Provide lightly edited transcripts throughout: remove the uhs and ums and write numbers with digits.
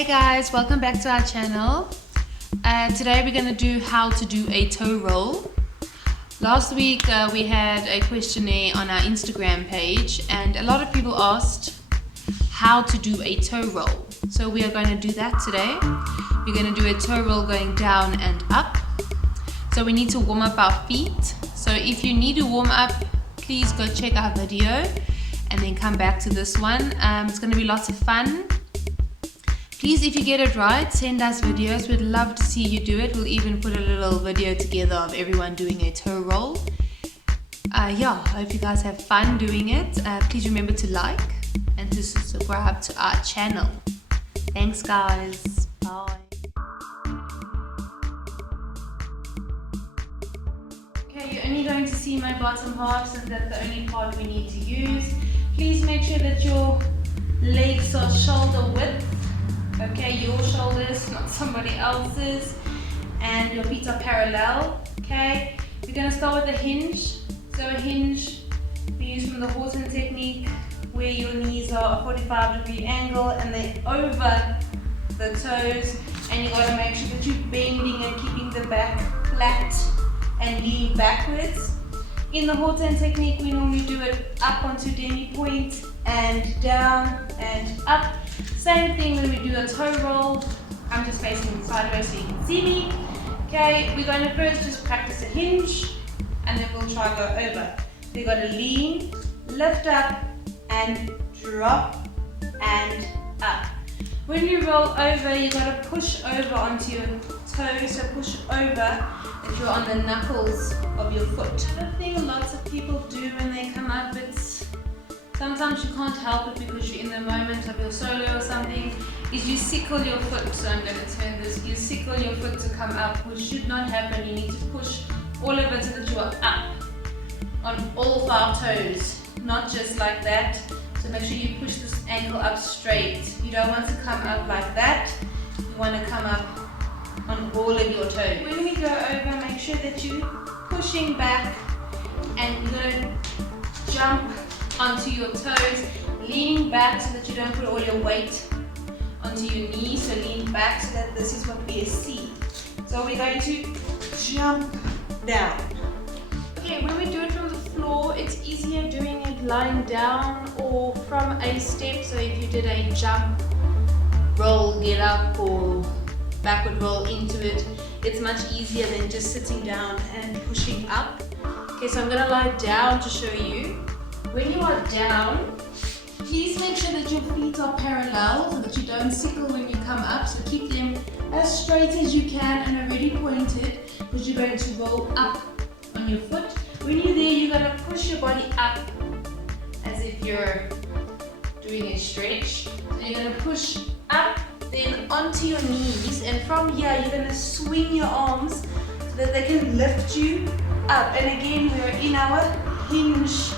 Hey guys, welcome back to our channel. Today we're going to do how to do a toe roll. Last week we had a questionnaire on our Instagram page and a lot of people asked how to do a toe roll. So we are going to do that today. We're going to do a toe roll going down and up. So we need to warm up our feet. So if you need to warm up, please go check our video and then come back to this one. It's going to be lots of fun. Please, if you get it right, send us videos. We'd love to see you do it. We'll even put a little video together of everyone doing a toe roll. I hope you guys have fun doing it. Please remember to like and to subscribe to our channel. Thanks guys. Bye. Okay, you're only going to see my bottom half since that's the only part we need to use. Please make sure that your legs are shoulder width. Okay, your shoulders, not somebody else's, and your feet are parallel. Okay, we're going to start with a hinge. So a hinge we use from the Horton technique, where your knees are a 45-degree angle and they're over the toes, and you got to make sure that you're bending and keeping the back flat and lean backwards. In the Horton technique, we normally do it up onto demi point and down and up. Same thing when we do a toe roll. I'm just facing sideways so you can see me. Okay, we're going to first just practice a hinge and then we'll try go over. So you got to lean, lift up and drop and up. When you roll over, you got to push over onto your toes, so push over if you're on the knuckles of your foot. Another thing lots of people do when they come up, sometimes you can't help it because you're in the moment of your solo or something, is you sickle your foot. So I'm going to turn this. You sickle your foot to come up, which should not happen. You need to push all of it so that you are up on all 5 toes, not just like that. So make sure you push this ankle up straight. You don't want to come up like that. You want to come up on all of your toes. When we go over, make sure that you're pushing back and you're going to jump onto your toes, leaning back so that you don't put all your weight onto your knees. So lean back so that this is what we see. So we're going to jump down. Okay, when we do it from the floor, it's easier doing it lying down or from a step. So if you did a jump, roll, get up, or backward roll into it, it's much easier than just sitting down and pushing up. Okay, so I'm going to lie down to show you. When you are down, please make sure that your feet are parallel so that you don't sickle when you come up. So keep them as straight as you can and already pointed, because you're going to roll up on your foot. When you're there, you're going to push your body up as if you're doing a stretch. So you're going to push up, then onto your knees, and from here you're going to swing your arms so that they can lift you up. And again, we're in our hinge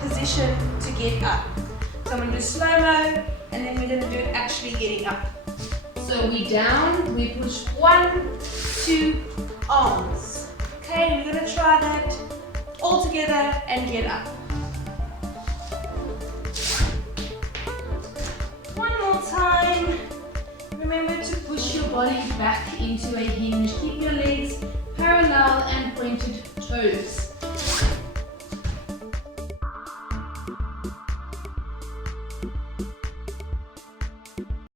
position to get up. So I'm going to do slow-mo and then we're going to do it actually getting up. So we down, we push 1, 2 arms. Okay, we're going to try that all together and get up. One more time. Remember to push your body back into a hinge. Keep your legs parallel and pointed toes.